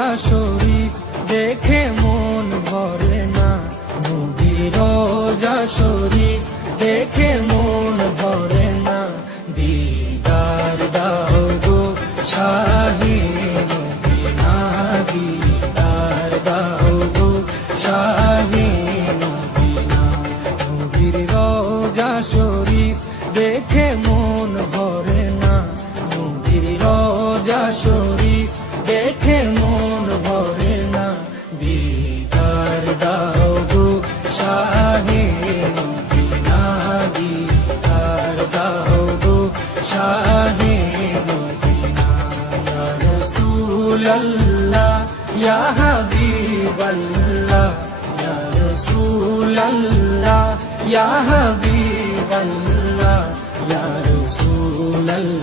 রোজা শরীফ দেখে মন ভরে না, নবীর রোজা শরীফ দেখে মন ভরে না। দিদার দাও গো শাহে মদিনা, দিদার দাও গো শাহে মদিনা। নবীর রোজা শরীফ দেখে মন ভরে না, নবীর রোজা শরীফ দেখে মন ভরে না। দিদার দাও গো শাহে মদিনা, দিদার দাও গো শাহে মদিনা। ইয়া রাসূলাল্লাহ ইয়া হাবিবাল্লাহ, ইয়া রাসূলাল্লাহ ইয়া হাবিবাল্লাহ, ইয়া রাসূলাল্লাহ